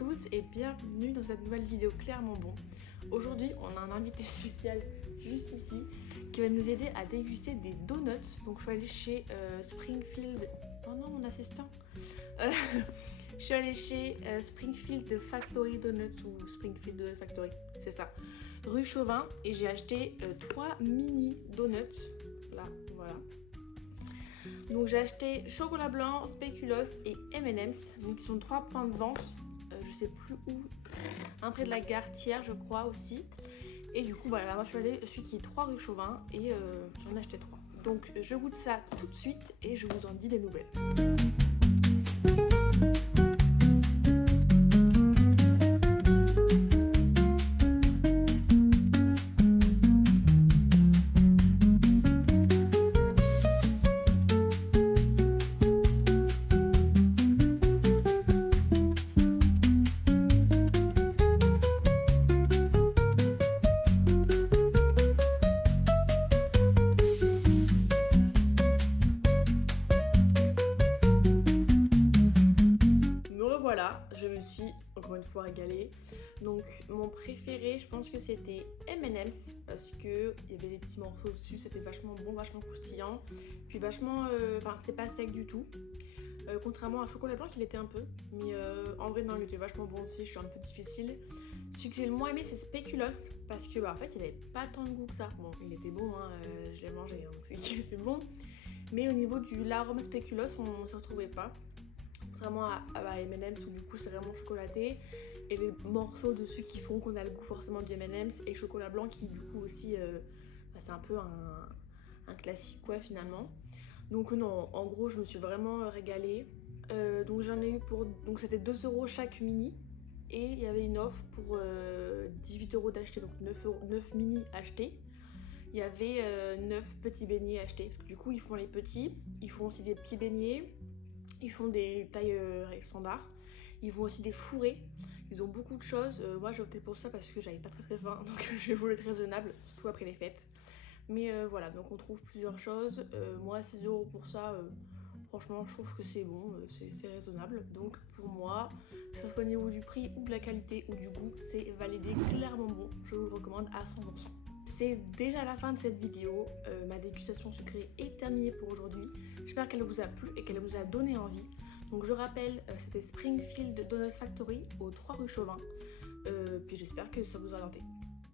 tous et bienvenue dans cette nouvelle vidéo Clairement Bon. Aujourd'hui on a un invité spécial juste ici qui va nous aider à déguster des donuts. Donc je suis allée chez Springfield... Oh non, mon assistant je suis allée chez Springfield Factory Donuts ou Springfield Donut Factory, c'est ça, rue Chauvin, et j'ai acheté 3 mini donuts. Là, voilà. Donc j'ai acheté chocolat blanc, spéculoos et M&M's. Donc ils sont 3 points de vente. Je sais plus où. Un près de la gare Thiers, je crois aussi. Et du coup voilà, moi je suis allée celui qui est 3 rue Chauvin et j'en ai acheté 3. Donc je goûte ça tout de suite et je vous en dis des nouvelles. Voilà, je me suis encore une fois régalée. Donc mon préféré, je pense que c'était M&M's parce que il y avait des petits morceaux dessus, c'était vachement bon, vachement croustillant, puis vachement, enfin c'était pas sec du tout. Contrairement à chocolat blanc qui l'était un peu, mais en vrai non, il était vachement bon aussi. Je suis un peu difficile. Celui que j'ai le moins aimé c'est spéculoos parce que en fait il avait pas tant de goût que ça. Bon, il était bon, hein, je l'ai mangé, hein, donc c'est qu'il était bon. Mais au niveau de l'arôme spéculoos, on ne se retrouvait pas. Contrairement à M&M's où du coup c'est vraiment chocolaté et les morceaux dessus qui font qu'on a le goût forcément du M&M's, et chocolat blanc qui du coup aussi c'est un peu un classique quoi finalement. Donc non, en gros je me suis vraiment régalée. Donc j'en ai eu pour, donc c'était 2 € chaque mini et il y avait une offre pour 18 € d'acheter, donc 9 mini achetés. Il y avait 9 petits beignets achetés parce que du coup ils font les petits, ils font aussi des petits beignets. Ils font des tailles standards. Ils font aussi des fourrés. Ils ont beaucoup de choses. Moi j'ai opté pour ça parce que j'avais pas très faim. Donc j'ai voulu être raisonnable, surtout après les fêtes. Mais voilà, donc on trouve plusieurs choses. Moi 6 € pour ça, franchement je trouve que c'est bon, c'est raisonnable. Donc pour moi, que ce soit au niveau du prix ou de la qualité ou du goût, c'est validé, clairement bon. Je vous le recommande à 100%. C'est déjà la fin de cette vidéo, ma dégustation sucrée est terminée pour aujourd'hui. J'espère qu'elle vous a plu et qu'elle vous a donné envie. Donc je rappelle, c'était Springfield Donut Factory au 3 rue Chauvin. Puis j'espère que ça vous a tenté.